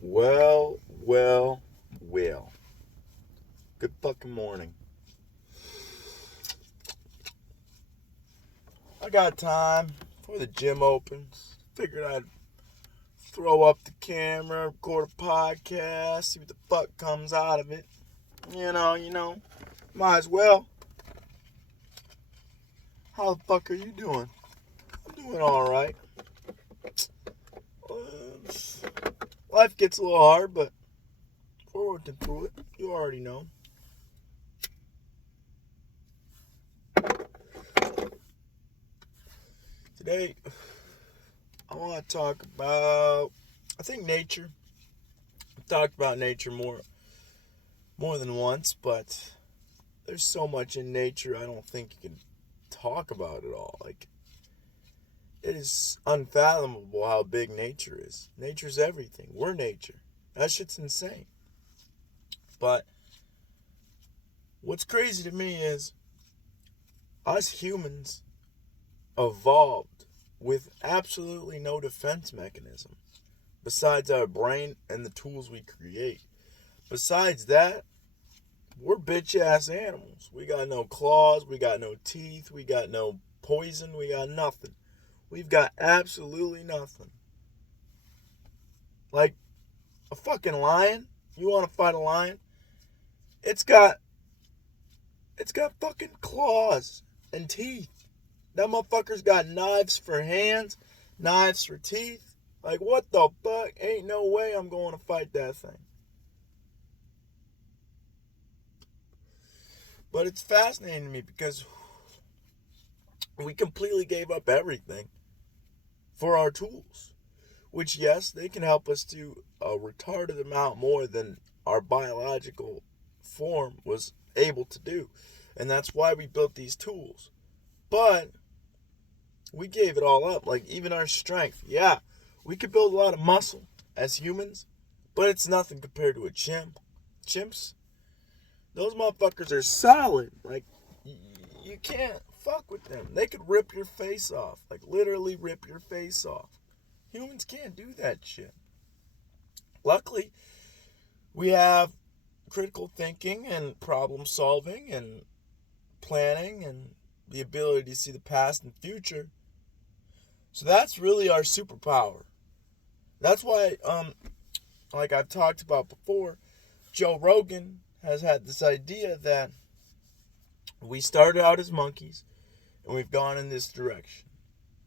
Well. Good fucking morning. I got time before the gym opens. Figured I'd throw up the camera, record a podcast, see what the fuck comes out of it. Might as well. How the fuck are you doing? I'm doing alright. Life gets a little hard, but we're working through it. You already know. Today, I want to talk about, I think, nature. I've talked about nature more than once, but there's so much in nature I don't think you can talk about it all. Like, it is unfathomable how big nature is. Nature's everything. We're nature. That shit's insane. But what's crazy to me is us humans evolved with absolutely no defense mechanism besides our brain and the tools we create. Besides that, we're bitch ass animals. We got no claws, we got no teeth, we got no poison, we got nothing. We've got absolutely nothing. Like a fucking lion. You want to fight a lion? It's got fucking claws and teeth. That motherfucker's got knives for hands, knives for teeth. Like, what the fuck? Ain't no way I'm going to fight that thing. But it's fascinating to me because we completely gave up everything for our tools. Which, yes, they can help us do a retarded amount more than our biological form was able to do. And that's why we built these tools. But we gave it all up. Like, even our strength. Yeah, we could build a lot of muscle as humans, but it's nothing compared to a chimp. Chimps, those motherfuckers are solid. Like, you can't fuck with them. They could rip your face off. Like, literally rip your face off. Humans can't do that shit. Luckily, we have critical thinking and problem solving and planning and the ability to see the past and future. So that's really our superpower. That's why, like I've talked about before, Joe Rogan has had this idea that we started out as monkeys and we've gone in this direction.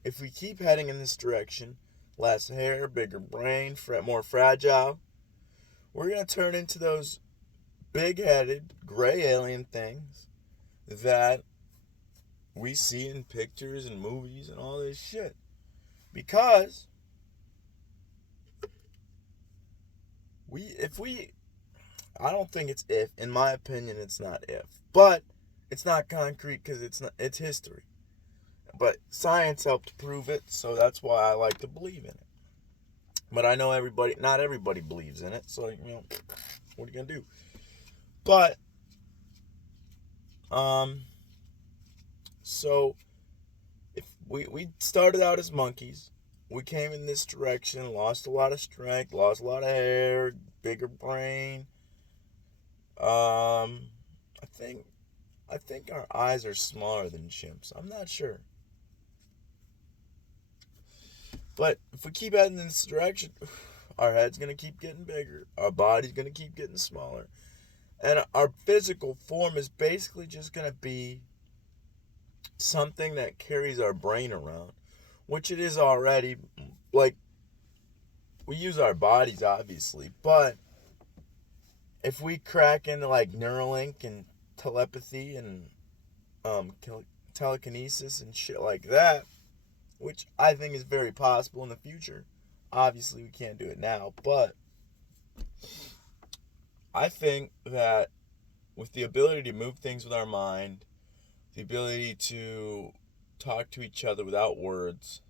If we keep heading in this direction, less hair, bigger brain, more fragile, we're going to turn into those big-headed, gray alien things that we see in pictures and movies and all this shit. Because I don't think it's if. In my opinion, it's not if. But it's not concrete because it's history. But science helped prove it, so that's why I like to believe in it. But I know not everybody believes in it, so, what are you going to do? But, so, if we started out as monkeys, we came in this direction, lost a lot of strength, lost a lot of hair, bigger brain. I think our eyes are smaller than chimps. I'm not sure. But if we keep heading in this direction, our head's going to keep getting bigger. Our body's going to keep getting smaller. And our physical form is basically just going to be something that carries our brain around. Which it is already. Like, we use our bodies, obviously. But if we crack into, like, Neuralink and telepathy and telekinesis and shit like that, which I think is very possible in the future. Obviously, we can't do it now, but I think that with the ability to move things with our mind, the ability to talk to each other without words,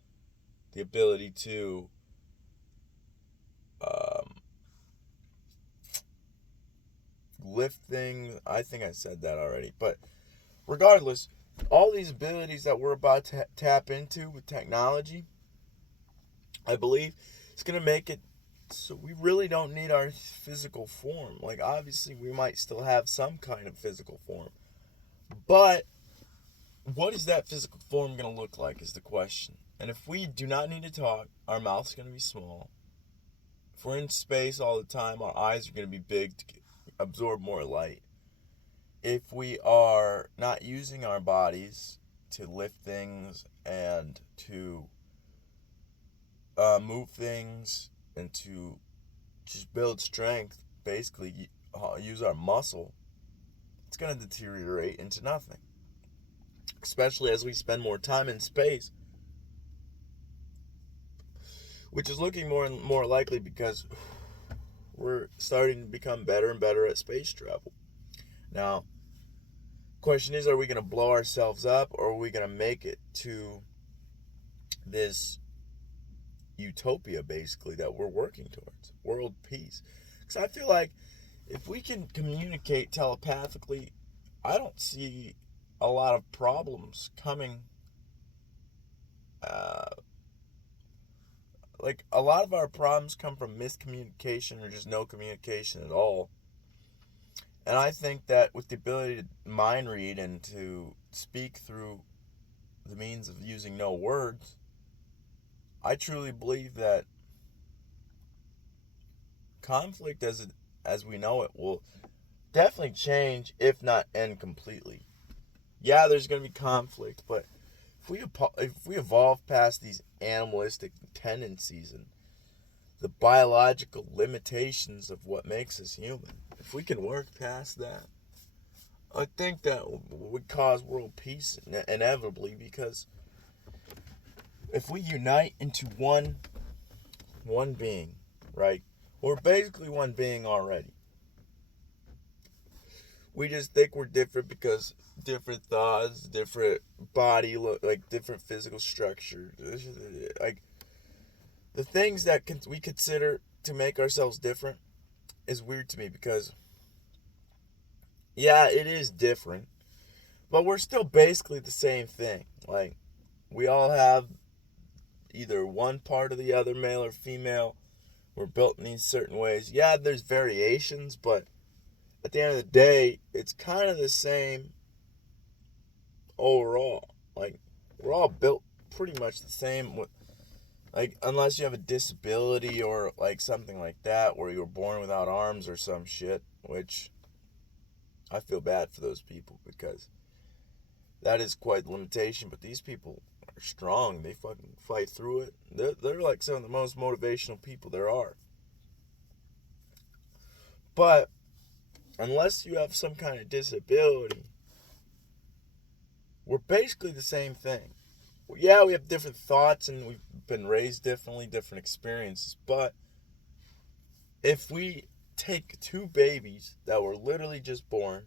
the ability to lift things, I think I said that already, but regardless, all these abilities that we're about to tap into with technology, I believe it's going to make it So we really don't need our physical form. Like, obviously, we might still have some kind of physical form. But what is that physical form going to look like is the question. And if we do not need to talk, our mouth's going to be small. If we're in space all the time, our eyes are going to be big to absorb more light. If we are not using our bodies to lift things and to move things and to just build strength, basically use our muscle, it's going to deteriorate into nothing. Especially as we spend more time in space, which is looking more and more likely because we're starting to become better and better at space travel. Now, question is, are we going to blow ourselves up, or are we going to make it to this utopia, basically, that we're working towards? World peace. Because I feel like if we can communicate telepathically, I don't see a lot of problems coming. Like, a lot of our problems come from miscommunication or just no communication at all. And I think that with the ability to mind read and to speak through the means of using no words, I truly believe that conflict as we know it will definitely change, if not end completely. Yeah, there's going to be conflict, but if we evolve past these animalistic tendencies and the biological limitations of what makes us human, if we can work past that, I think that would cause world peace inevitably, because if we unite into one being, right? We're basically one being already. We just think we're different because different thoughts, different body look, like different physical structure. Like, the things that we consider to make ourselves different is weird to me, because yeah, it is different, but we're still basically the same thing. Like, we all have either one part or the other, male or female. We're built in these certain ways. Yeah, there's variations, but at the end of the day, it's kind of the same overall. Like, we're all built pretty much the same. Like, unless you have a disability or like something like that, where you were born without arms or some shit, which I feel bad for those people, because that is quite the limitation. But these people are strong. They fucking fight through it. They're like some of the most motivational people there are. But unless you have some kind of disability, we're basically the same thing. Yeah, we have different thoughts and we've been raised differently, different experiences. But if we take two babies that were literally just born,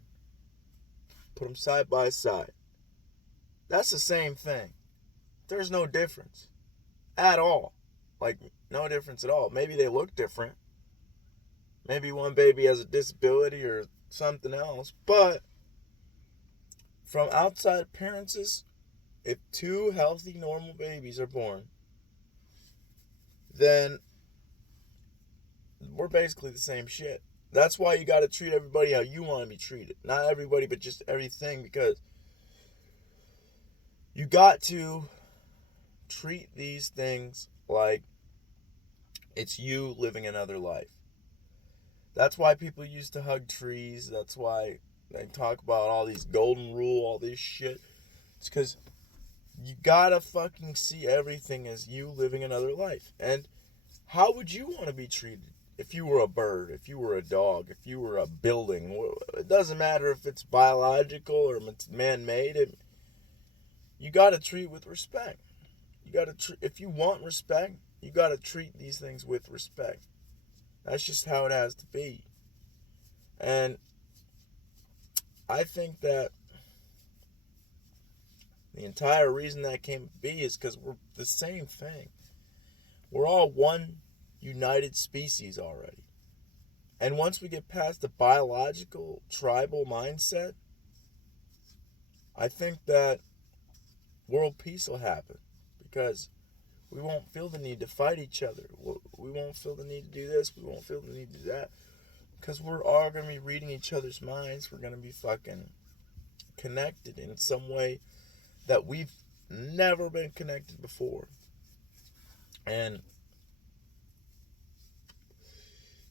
put them side by side, that's the same thing. There's no difference at all. Like, no difference at all. Maybe they look different. Maybe one baby has a disability or something else. But from outside appearances, if two healthy, normal babies are born, then we're basically the same shit. That's why you got to treat everybody how you want to be treated. Not everybody, but just everything, because you got to treat these things like it's you living another life. That's why people used to hug trees. That's why they talk about all these golden rule, all this shit. It's because you gotta fucking see everything as you living another life. And how would you want to be treated if you were a bird, if you were a dog, if you were a building? It doesn't matter if it's biological or man-made. You gotta treat with respect. You gotta if you want respect, you gotta treat these things with respect. That's just how it has to be. And I think that the entire reason that came to be is because we're the same thing. We're all one united species already. And once we get past the biological, tribal mindset, I think that world peace will happen, because we won't feel the need to fight each other. We won't feel the need to do this. We won't feel the need to do that. Because we're all going to be reading each other's minds. We're going to be fucking connected in some way that we've never been connected before. And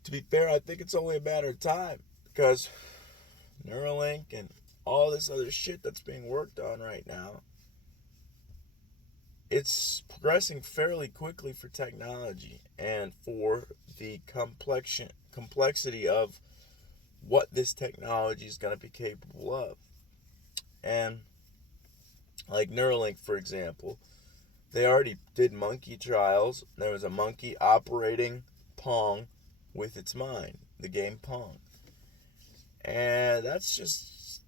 to be fair, I think it's only a matter of time. Because Neuralink and all this other shit that's being worked on right now, it's progressing fairly quickly for technology and for the complexity of what this technology is going to be capable of. And like Neuralink, for example, they already did monkey trials. There was a monkey operating Pong with its mind, the game Pong. And that's just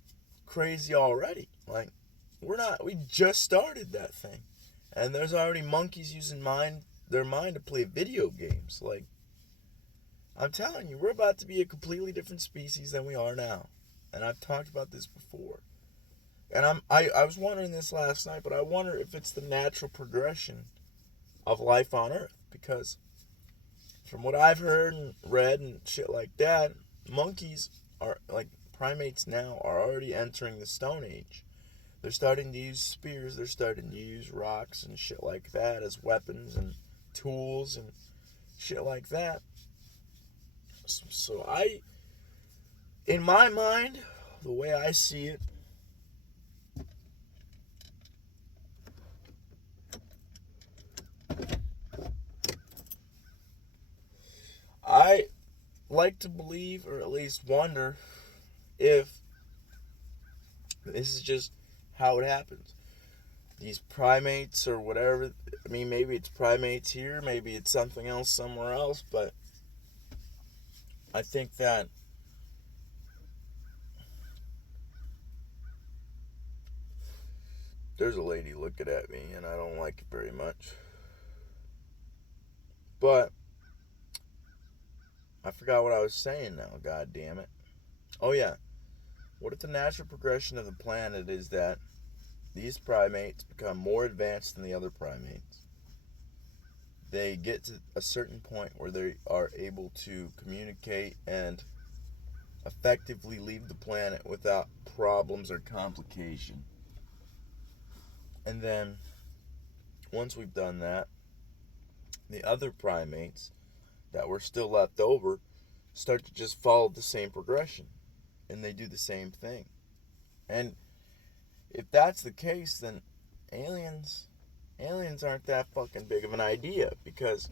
crazy already. Like, we just started that thing. And there's already monkeys using their mind to play video games. Like, I'm telling you, we're about to be a completely different species than we are now. And I've talked about this before. And I was wondering this last night, but I wonder if it's the natural progression of life on Earth. Because from what I've heard and read and shit like that, monkeys are, like, primates now are already entering the Stone Age. They're starting to use spears. They're starting to use rocks and shit like that as weapons and tools and shit like that. So in my mind, the way I see it, I like to believe, or at least wonder, if this is just how it happens. These primates or whatever, I mean, maybe it's primates here, maybe it's something else somewhere else, but I think that there's a lady looking at me and I don't like it very much. But I forgot what I was saying now, god damn it. Oh yeah. What if the natural progression of the planet is that these primates become more advanced than the other primates? They get to a certain point where they are able to communicate and effectively leave the planet without problems or complication. And then, once we've done that, the other primates that were still left over start to just follow the same progression. And they do the same thing. And if that's the case, then aliens aren't that fucking big of an idea, because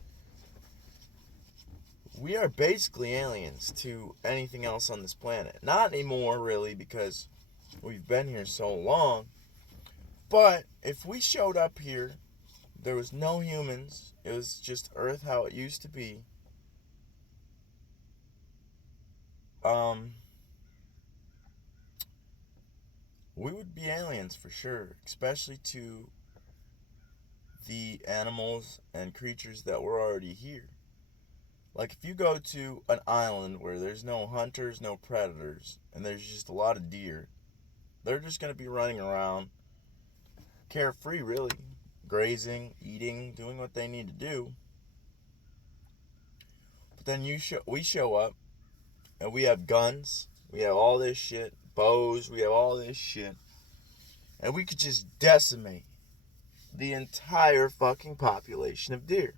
we are basically aliens to anything else on this planet. Not anymore, really, because we've been here so long. But if we showed up here, there was no humans, it was just Earth how it used to be, we would be aliens for sure, especially to the animals and creatures that were already here. Like, if you go to an island where there's no hunters, no predators, and there's just a lot of deer, they're just going to be running around carefree, really, grazing, eating, doing what they need to do. But then we show up, and we have guns, we have all this shit, bows, we have all this shit, and we could just decimate the entire fucking population of deer.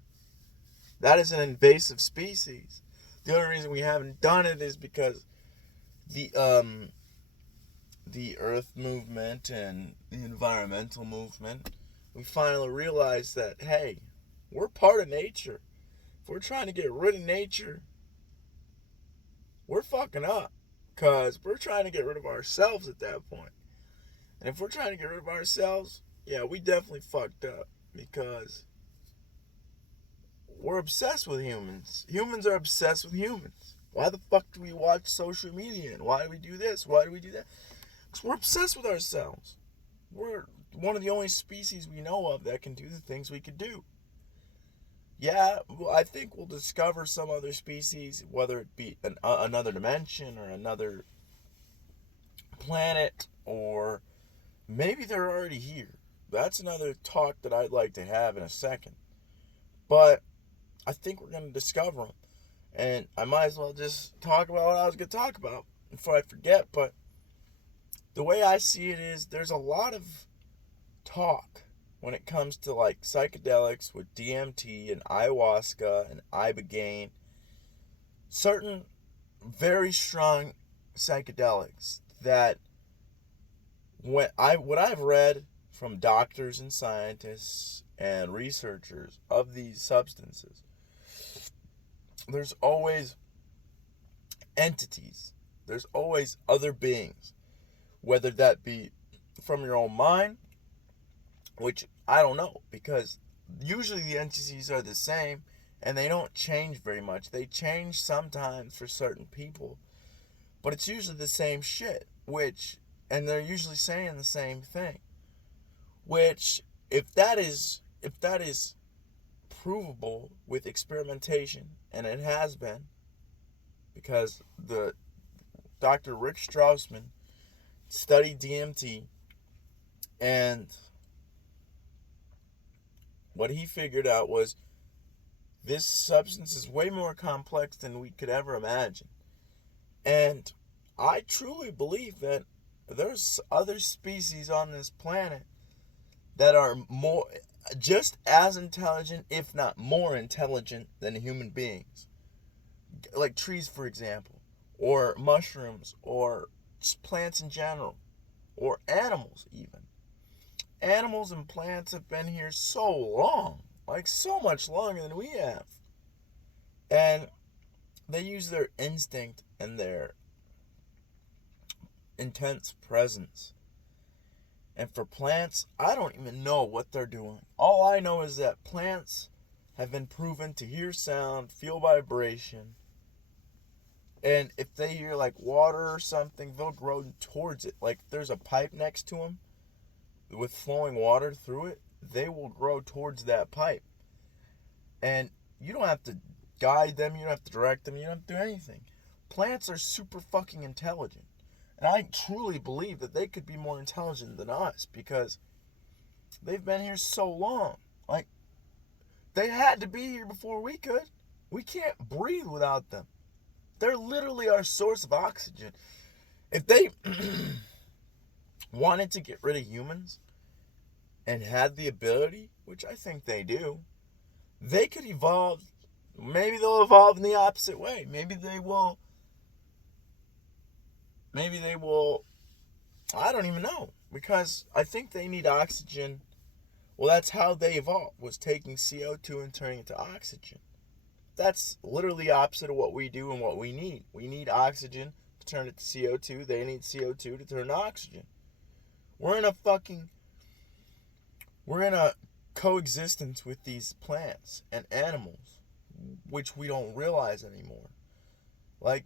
That is an invasive species. The only reason we haven't done it is because the earth movement and the environmental movement, we finally realized that, hey, we're part of nature. If we're trying to get rid of nature, we're fucking up. Because we're trying to get rid of ourselves at that point. And if we're trying to get rid of ourselves, yeah, we definitely fucked up. Because we're obsessed with humans. Humans are obsessed with humans. Why the fuck do we watch social media? And why do we do this? Why do we do that? Because we're obsessed with ourselves. We're one of the only species we know of that can do the things we could do. Yeah, well, I think we'll discover some other species, whether it be another dimension or another planet, or maybe they're already here. That's another talk that I'd like to have in a second. But I think we're going to discover them. And I might as well just talk about what I was going to talk about before I forget. But the way I see it is there's a lot of talk when it comes to like psychedelics with DMT and ayahuasca and ibogaine. Certain very strong psychedelics that what I've read from doctors and scientists and researchers of these substances, there's always entities. There's always other beings, whether that be from your own mind, which I don't know, because usually the entities are the same and they don't change very much. They change sometimes for certain people, but it's usually the same shit, and they're usually saying the same thing, which if that is provable with experimentation, and it has been, because the Dr. Rick Strassman studied DMT, and what he figured out was this substance is way more complex than we could ever imagine. And I truly believe that there's other species on this planet that are more, just as intelligent, if not more intelligent than human beings. Like trees, for example, or mushrooms, or just plants in general, or animals even. Animals and plants have been here so long, like so much longer than we have. And they use their instinct and their intense presence. And for plants, I don't even know what they're doing. All I know is that plants have been proven to hear sound, feel vibration, and if they hear like water or something, they'll grow towards it. Like if there's a pipe next to them with flowing water through it, they will grow towards that pipe. And you don't have to guide them, you don't have to direct them, you don't have to do anything. Plants are super fucking intelligent. And I truly believe that they could be more intelligent than us because they've been here so long. Like, they had to be here before we could. We can't breathe without them. They're literally our source of oxygen. If they wanted to get rid of humans and had the ability, which I think they do, they could evolve. Maybe they'll evolve in the opposite way. Maybe they will, I don't even know. Because I think they need oxygen. Well, that's how they evolved, was taking CO2 and turning it to oxygen. That's literally opposite of what we do and what we need. We need oxygen to turn it to CO2. They need CO2 to turn to oxygen. We're in a coexistence with these plants and animals, which we don't realize anymore. Like,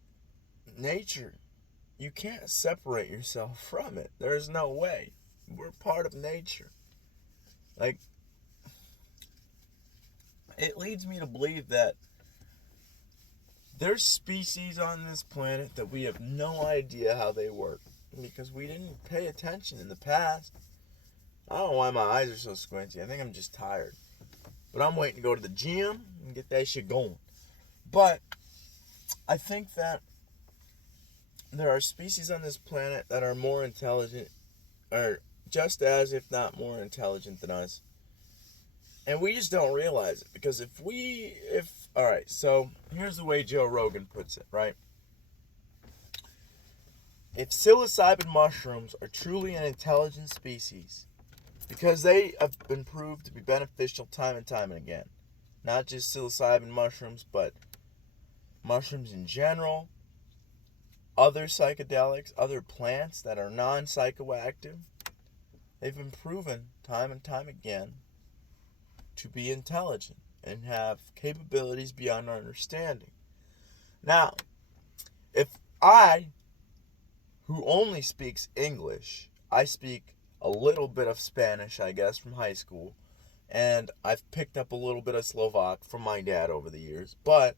nature, you can't separate yourself from it. There's no way. We're part of nature. Like, it leads me to believe that there's species on this planet that we have no idea how they work because we didn't pay attention in the past. I don't know why my eyes are so squinty. I think I'm just tired. But I'm waiting to go to the gym and get that shit going. But I think that there are species on this planet that are more intelligent, or just as, if not more intelligent than us. And we just don't realize it. Because alright, so here's the way Joe Rogan puts it, right? If psilocybin mushrooms are truly an intelligent species, because they have been proved to be beneficial time and time again, not just psilocybin mushrooms, but mushrooms in general, other psychedelics, other plants that are non-psychoactive, they've been proven time and time again to be intelligent and have capabilities beyond our understanding. Now, if I, who only speaks English, I speak a little bit of Spanish, I guess, from high school, and I've picked up a little bit of Slovak from my dad over the years, but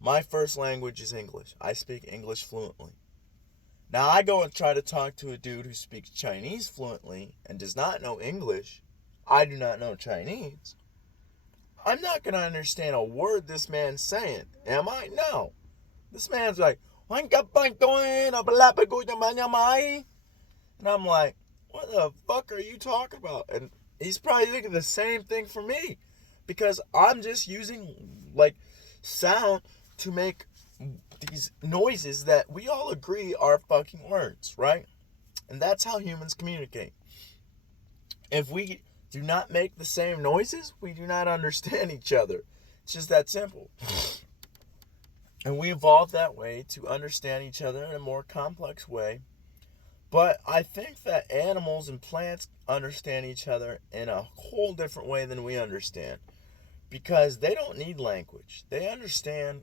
my first language is English. I speak English fluently. Now, I go and try to talk to a dude who speaks Chinese fluently and does not know English. I do not know Chinese. I'm not going to understand a word this man's saying. Am I? No. This man's like, and I'm like, what the fuck are you talking about? And he's probably thinking the same thing for me. Because I'm just using, like, sound to make these noises that we all agree are fucking words, right? And that's how humans communicate. If we do not make the same noises, we do not understand each other. It's just that simple. And we evolved that way to understand each other in a more complex way. But I think that animals and plants understand each other in a whole different way than we understand. Because they don't need language. They understand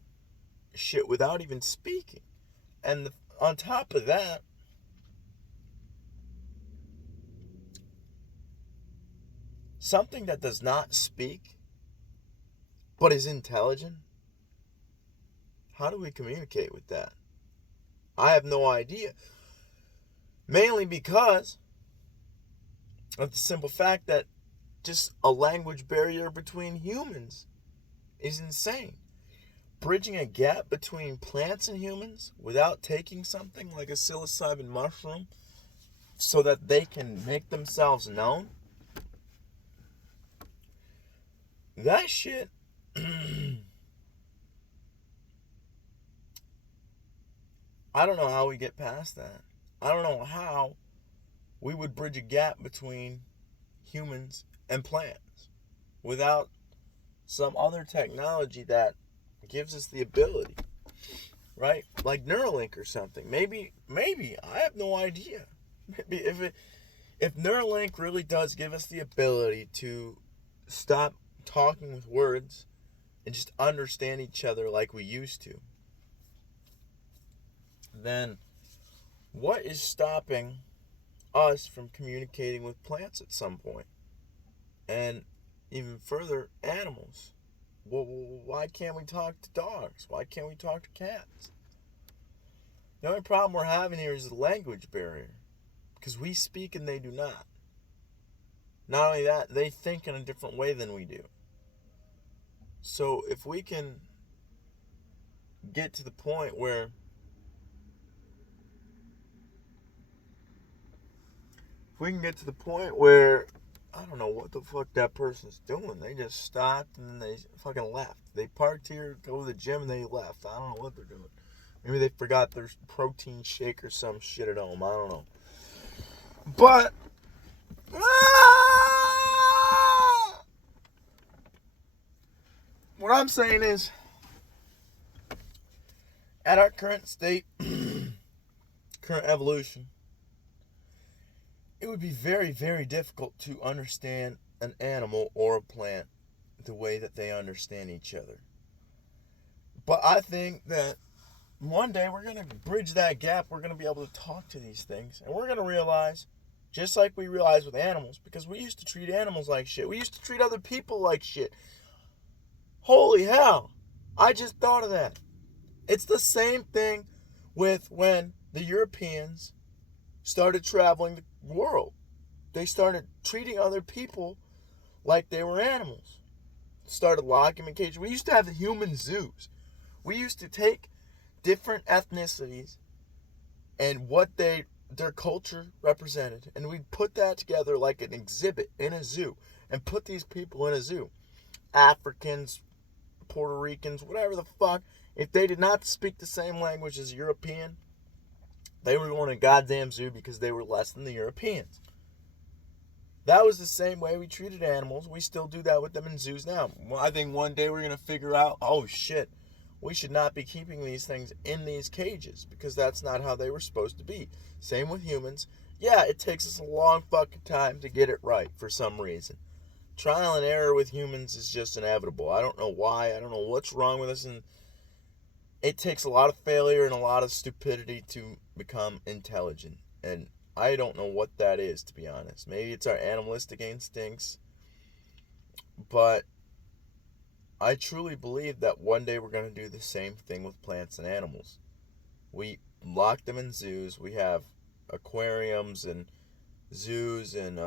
shit without even speaking. And on top of that, something that does not speak but is intelligent, how do we communicate with that? I have no idea. Mainly because of the simple fact that just a language barrier between humans is insane. Bridging a gap between plants and humans without taking something like a psilocybin mushroom so that they can make themselves known, that shit I don't know how we get past that. I don't know how we would bridge a gap between humans and plants without some other technology that gives us the ability, right? Like Neuralink or something. Maybe I have no idea. Maybe if Neuralink really does give us the ability to stop talking with words and just understand each other like we used to, then what is stopping us from communicating with plants at some point? And even further, animals. Well, why can't we talk to dogs? Why can't we talk to cats? The only problem we're having here is the language barrier. Because we speak and they do not. Not only that, they think in a different way than we do. So if we can get to the point where I don't know what the fuck that person's doing. They just stopped and then they fucking left. They parked here, go to the gym, and they left. I don't know what they're doing. Maybe they forgot their protein shake or some shit at home. I don't know. But what I'm saying is, at our current state, current evolution, it would be very, very difficult to understand an animal or a plant the way that they understand each other. But I think that one day we're going to bridge that gap. We're going to be able to talk to these things. And we're going to realize, just like we realize with animals, because we used to treat animals like shit. We used to treat other people like shit. Holy hell. I just thought of that. It's the same thing with when the Europeans started traveling the world. They started treating other people like they were animals. Started locking them in cages. We used to have the human zoos. We used to take different ethnicities and what their culture represented, and we'd put that together like an exhibit in a zoo and put these people in a zoo. Africans, Puerto Ricans, whatever the fuck. If they did not speak the same language as a European, they were going to a goddamn zoo because they were less than the Europeans. That was the same way we treated animals. We still do that with them in zoos now. Well, I think one day we're going to figure out, oh shit, we should not be keeping these things in these cages because that's not how they were supposed to be. Same with humans. Yeah, it takes us a long fucking time to get it right for some reason. Trial and error with humans is just inevitable. I don't know why. I don't know what's wrong with us. And it takes a lot of failure and a lot of stupidity to become intelligent. And I don't know what that is, to be honest. Maybe it's our animalistic instincts. But I truly believe that one day we're going to do the same thing with plants and animals. We lock them in zoos. We have aquariums and zoos and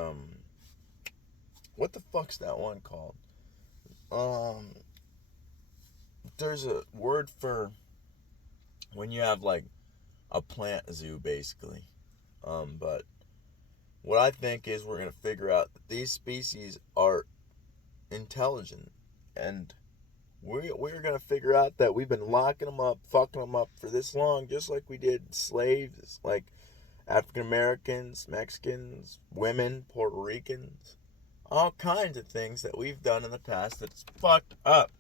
what the fuck's that one called? um, there's a word for when you have like a plant zoo, basically. But what I think is we're gonna figure out that these species are intelligent, and we're gonna figure out that we've been locking them up, fucking them up for this long, just like we did slaves, like African Americans, Mexicans, women, Puerto Ricans, all kinds of things that we've done in the past that's fucked up.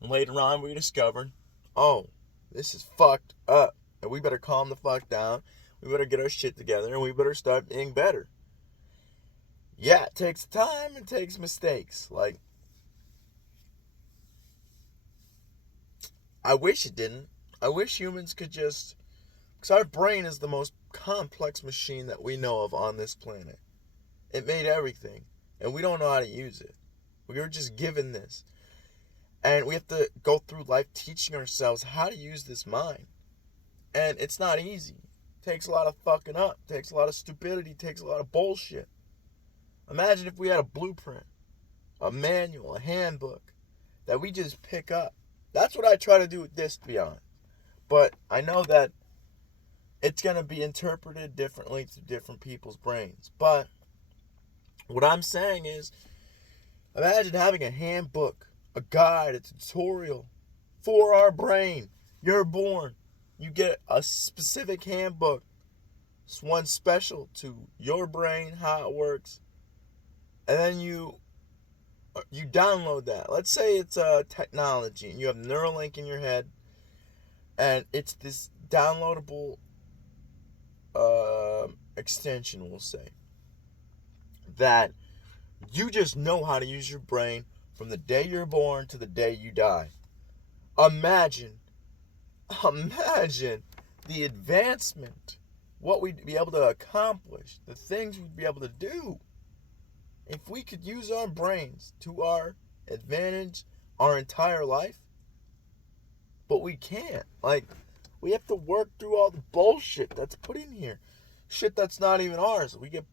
And later on, we discovered, oh, this is fucked up, and we better calm the fuck down. We better get our shit together, and we better start being better. Yeah, it takes time, it takes mistakes. Like, I wish it didn't. I wish humans could just, because our brain is the most complex machine that we know of on this planet. It made everything, and we don't know how to use it. We were just given this. And we have to go through life teaching ourselves how to use this mind. And it's not easy. It takes a lot of fucking up. It takes a lot of stupidity. It takes a lot of bullshit. Imagine if we had a blueprint, a manual, a handbook that we just pick up. That's what I try to do with this, to be honest. But I know that it's going to be interpreted differently through different people's brains. But what I'm saying is, imagine having a handbook, a guide, a tutorial for our brain. You're born. You get a specific handbook. It's one special to your brain, how it works. And then you download that. Let's say it's a technology and you have Neuralink in your head, and it's this downloadable extension, we'll say, that you just know how to use your brain from the day you're born to the day you die. Imagine the advancement, what we'd be able to accomplish, the things we'd be able to do if we could use our brains to our advantage our entire life. But we can't. Like, we have to work through all the bullshit that's put in here. Shit that's not even ours. We get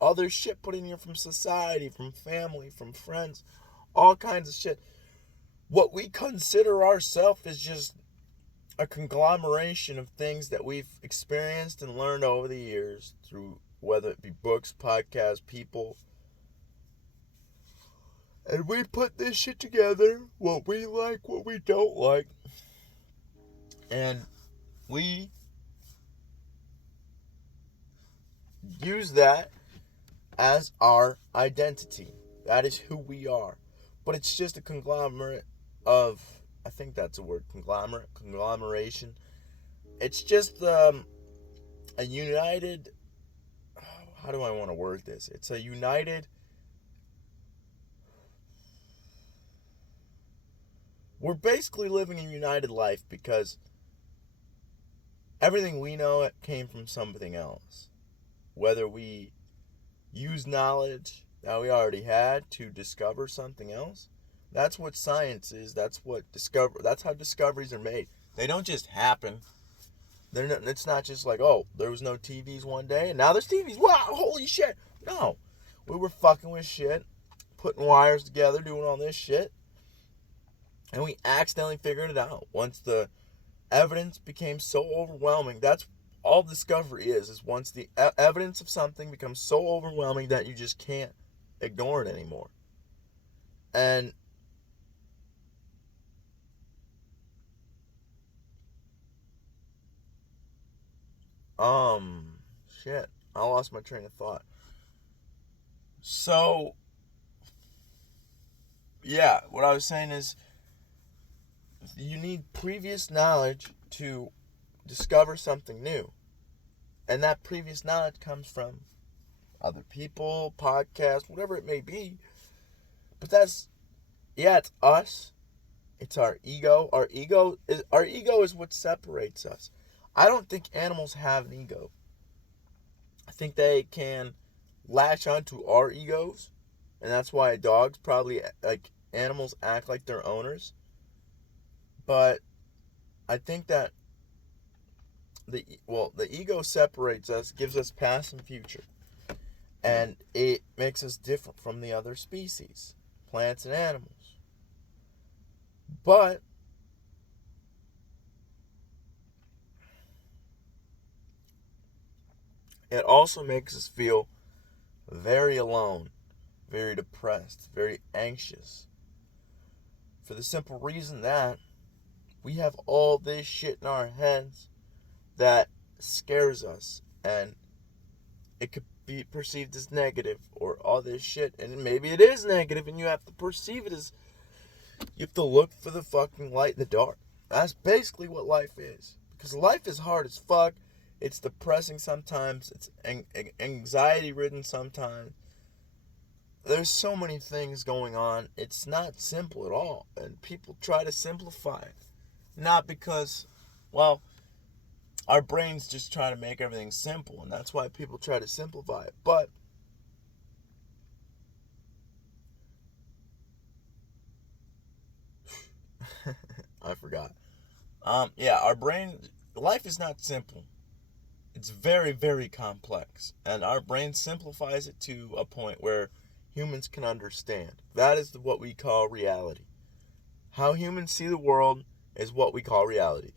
other shit put in here from society, from family, from friends, all kinds of shit. What we consider ourselves is just a conglomeration of things that we've experienced and learned over the years through, whether it be books, podcasts, people. And we put this shit together, what we like, what we don't like. And we use that as our identity. That is who we are. But it's just a conglomerate of, I think that's a word, conglomeration. It's just a united, how do I want to word this? It's a united, we're basically living a united life because everything we know came from something else. Whether we use knowledge that we already had to discover something else, that's what science is. That's how discoveries are made. They don't just happen. It's not just like, oh, there was no TVs one day and now there's TVs. Wow, holy shit. No. We were fucking with shit, putting wires together, doing all this shit. And we accidentally figured it out. Once the evidence became so overwhelming, that's all discovery is once the evidence of something becomes so overwhelming that you just can't ignore it anymore. And shit, I lost my train of thought. So yeah, what I was saying is you need previous knowledge to discover something new. And that previous knowledge comes from other people, podcasts, whatever it may be. But it's us. It's our ego. Our ego is what separates us. I don't think animals have an ego. I think they can latch onto our egos, and that's why dogs probably, like animals, act like their owners. But I think that the ego separates us, gives us past and future, and it makes us different from the other species, plants and animals. But it also makes us feel very alone, very depressed, very anxious. For the simple reason that we have all this shit in our heads that scares us, and it could be perceived as negative or all this shit, and maybe it is negative, and you have to perceive it as, you have to look for the fucking light in the dark. That's basically what life is. Because life is hard as fuck. It's depressing sometimes. It's anxiety ridden sometimes. There's so many things going on. It's not simple at all. And people try to simplify it. Not because, well, our brains just try to make everything simple. And that's why people try to simplify it. But I forgot. Yeah, our brain, life is not simple. It's very, very complex. And our brain simplifies it to a point where humans can understand. That is what we call reality. How humans see the world is what we call reality.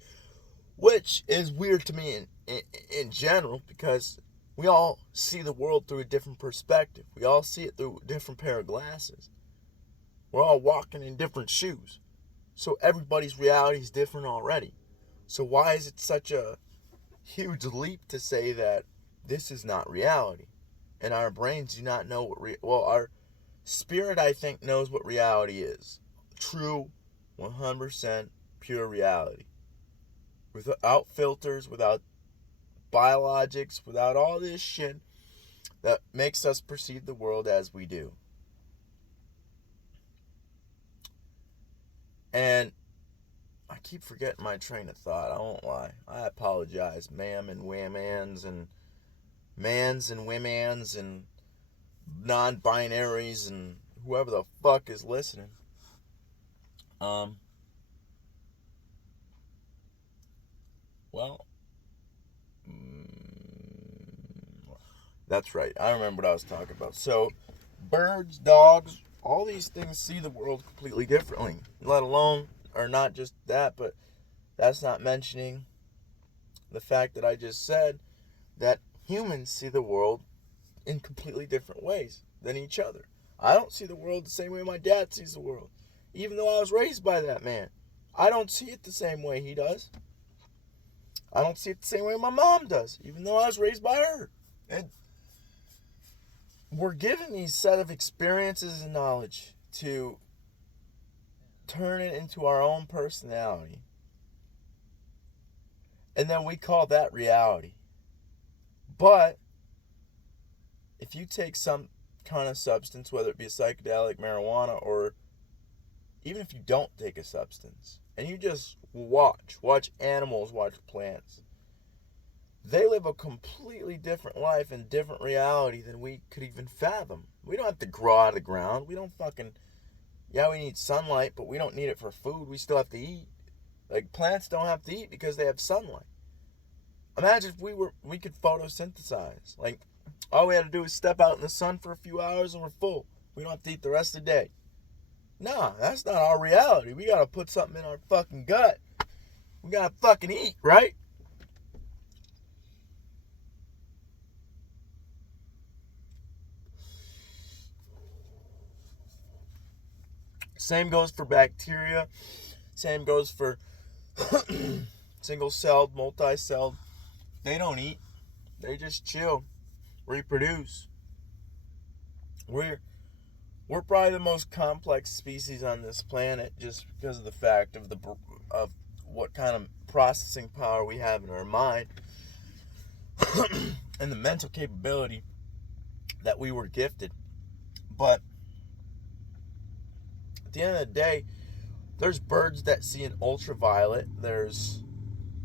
Which is weird to me in general, because we all see the world through a different perspective. We all see it through a different pair of glasses. We're all walking in different shoes. So everybody's reality is different already. So why is it such a huge leap to say that this is not reality? And our brains do not know what well, our spirit, I think, knows what reality is. True, 100% pure reality. Without filters, without biologics, without all this shit that makes us perceive the world as we do. And I keep forgetting my train of thought. I won't lie. I apologize, ma'am and whamans and mans and womans and non-binaries and whoever the fuck is listening. Well, that's right. I remember what I was talking about. So, birds, dogs, all these things see the world completely differently. Let alone, or not just that, but that's not mentioning the fact that I just said that humans see the world in completely different ways than each other. I don't see the world the same way my dad sees the world. Even though I was raised by that man, I don't see it the same way he does. I don't see it the same way my mom does, even though I was raised by her. And we're given these set of experiences and knowledge to turn it into our own personality. And then we call that reality. But if you take some kind of substance, whether it be a psychedelic, marijuana, or even if you don't take a substance, and you just watch animals, watch plants, they live a completely different life and different reality than we could even fathom. We don't have to grow out of the ground. We don't fucking, yeah, we need sunlight, but we don't need it for food. We still have to eat. Like, plants don't have to eat because they have sunlight. Imagine if we could photosynthesize. Like, all we had to do is step out in the sun for a few hours and we're full. We don't have to eat the rest of the day. Nah, that's not our reality. We gotta put something in our fucking gut. We gotta fucking eat, right? Same goes for bacteria. Same goes for single-celled, multi-celled. They don't eat. They just chill, reproduce. We're probably the most complex species on this planet just because of the fact of what kind of processing power we have in our mind and the mental capability that we were gifted. But at the end of the day, there's birds that see in ultraviolet. There's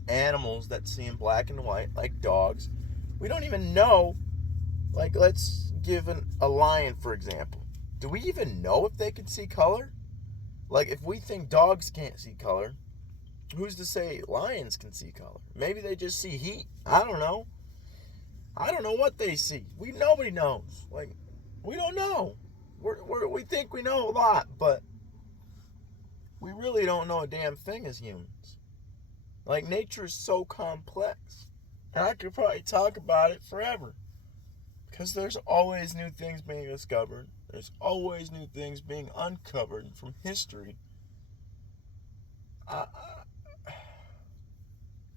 animals that see in black and white, like dogs. We don't even know. Like, let's give a lion, for example. Do we even know if they can see color? Like, if we think dogs can't see color, who's to say lions can see color? Maybe they just see heat. I don't know. I don't know what they see. Nobody knows. Like, we don't know. We think we know a lot, but We really don't know a damn thing as humans. Like, nature is so complex. And I could probably talk about it forever. Because there's always new things being discovered. There's always new things being uncovered from history.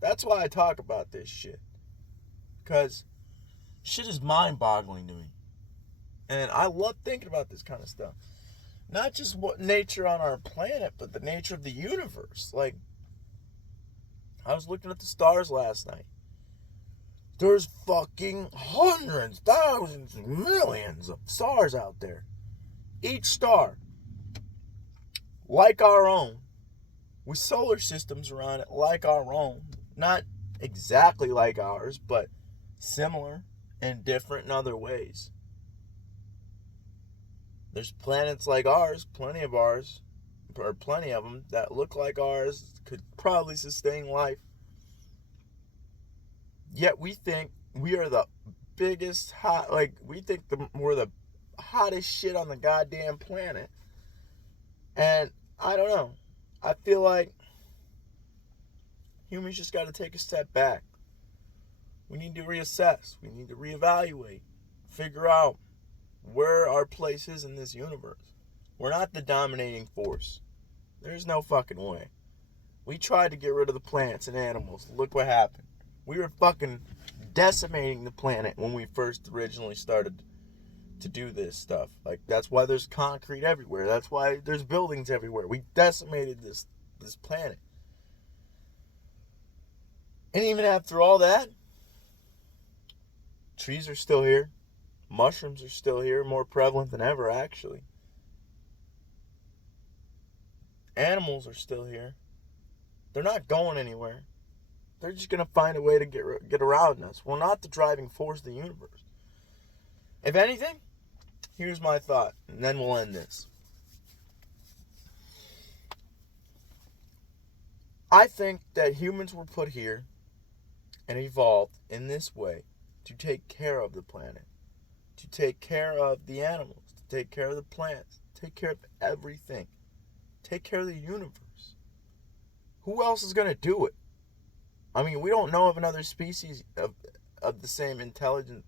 That's why I talk about this shit. Because shit is mind-boggling to me. And I love thinking about this kind of stuff. Not just what nature on our planet, but the nature of the universe. Like, I was looking at the stars last night. There's fucking hundreds, thousands, millions of stars out there. Each star, like our own, with solar systems around it like our own. Not exactly like ours, but similar and different in other ways. There's planets like ours, plenty of them that look like ours, could probably sustain life. Yet we think we are the biggest we're the hottest shit on the goddamn planet. And I don't know. I feel like humans just got to take a step back. We need to reassess. We need to reevaluate. Figure out where our place is in this universe. We're not the dominating force. There's no fucking way. We tried to get rid of the plants and animals. Look what happened. We were fucking decimating the planet when we first originally started to do this stuff. Like, that's why there's concrete everywhere. That's why there's buildings everywhere. We decimated this planet. And even after all that, trees are still here. Mushrooms are still here, more prevalent than ever, actually. Animals are still here. They're not going anywhere. They're just going to find a way to get around us. We're not the driving force of the universe. If anything, here's my thought, and then we'll end this. I think that humans were put here and evolved in this way to take care of the planet, to take care of the animals, to take care of the plants, take care of everything, take care of the universe. Who else is going to do it? I mean, we don't know of another species of the same intelligence,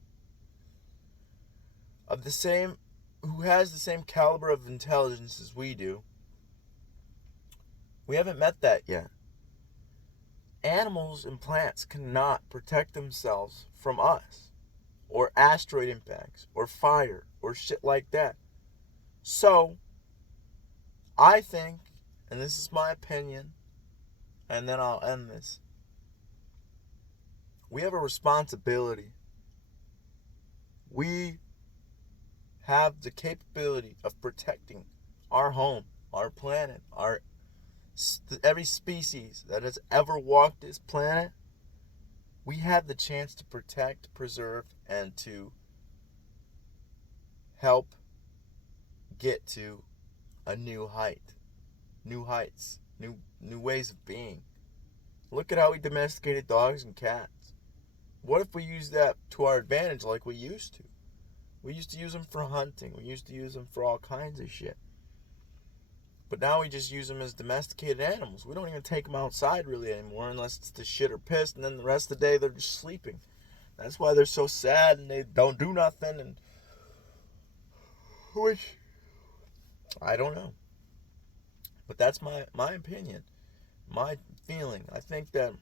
who has the same caliber of intelligence as we do. We haven't met that yet. Animals and plants cannot protect themselves from us, or asteroid impacts, or fire, or shit like that. So, I think, and this is my opinion, and then I'll end this, we have a responsibility. We have the capability of protecting our home, our planet, every species that has ever walked this planet. We have the chance to protect, preserve, and to help get to a new heights, new ways of being. Look at how we domesticated dogs and cats. What if we use that to our advantage like we used to? We used to use them for hunting. We used to use them for all kinds of shit. But now we just use them as domesticated animals. We don't even take them outside really anymore unless it's the shit or piss, and then the rest of the day they're just sleeping. That's why they're so sad and they don't do nothing. And which I don't know. But that's my opinion, my feeling. I think that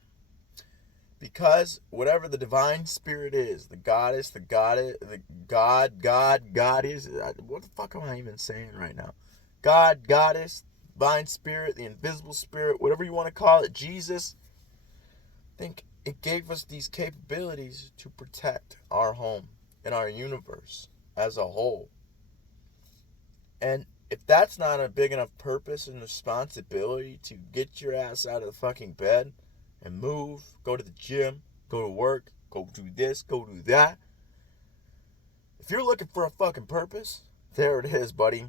because whatever the divine spirit is, the goddess, the goddess, the God is, what the fuck am I even saying right now? God, goddess, divine spirit, the invisible spirit, whatever you want to call it, Jesus, I think it gave us these capabilities to protect our home and our universe as a whole. And if that's not a big enough purpose and responsibility to get your ass out of the fucking bed and move, go to the gym, go to work, go do this, go do that. If you're looking for a fucking purpose, there it is, buddy.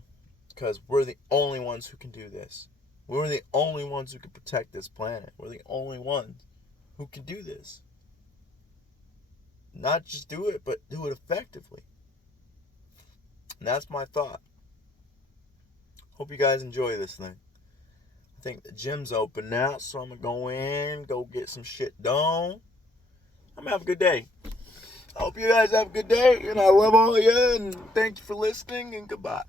Because we're the only ones who can do this. We're the only ones who can protect this planet. We're the only ones who can do this. Not just do it, but do it effectively. And that's my thought. Hope you guys enjoy this thing. think the gym's open now, so I'm going to go in, go get some shit done. I'm going to have a good day. I hope you guys have a good day, and I love all of you, and thank you for listening, and goodbye.